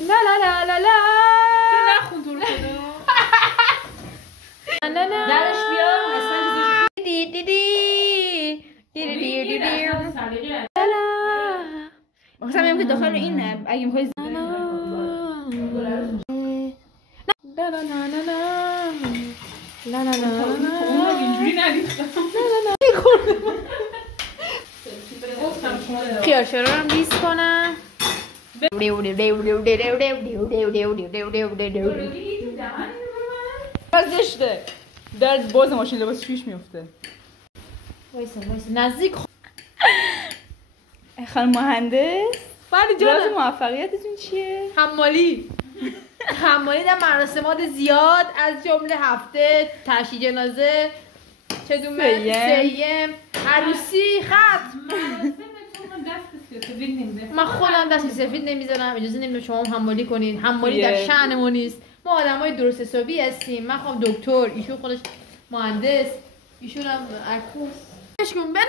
لا لا لا لا لا نخون تو رو خدا. لا لا درش بیار اسفنج دی دی دی دی دی دی دی لا لا مثلا میگم که داخل اینه اگه می‌خوای لا لا لا لا لا لا لا اینجوری ندیختم. خیارشا رو هم بیست کنم زشته. در باز ماشین لباس پیش میفته. وایسا نزدیک خانم مهندس بله راز جانم موفقیتتون چیه؟ حمالی در مراسمات زیاد از جمله هفته تشییع جنازه چه دومه سیم عروسی ختم من خودم دست سفید نمیزنم اجازه نمیدم شما هم حمالی کنین حمالی در شأن ما نیست ما آدمای درست حسابی هستیم من خودم دکتر ایشون خودش مهندس ایشون هم عکاس اشکون به نه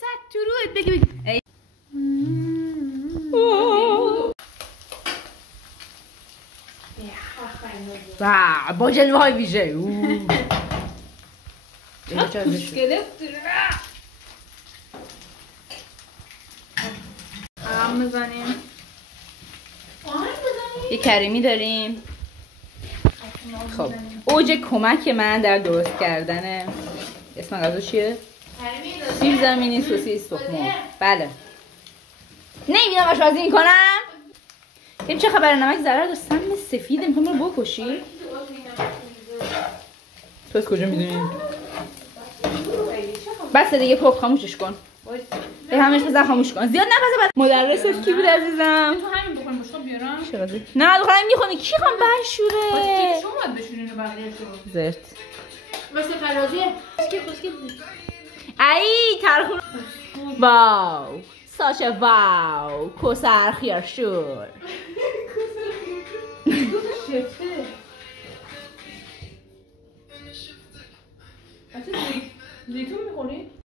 سگ تو روحت بگی با جلوه های ویژه هم بزنیم یه کریمی داریم خب اوج کمک من در درست کردن اسم غذا چیه؟ سیب زمینی سوسیس تخم‌مرغ بله نمیدونم آشپزی میکنم این چه خبره نمک ضرر داره سم سفیده میخوام رو بکشی تو از کجا میدونی؟ بس دیگه پاپ خاموشش کن به همش بزن خاموش کن زیاد نپزه بعد مدرست کی بود عزیزم؟ تو همین بخور مشتاق بیارم چقدر؟ نه دخترم میخوام کی خوام بشوره شما باید بشورین رو بقیه شو زرت مثل قرازیه خسکی ای ترخون واو ساشه واو کوسر خیارشور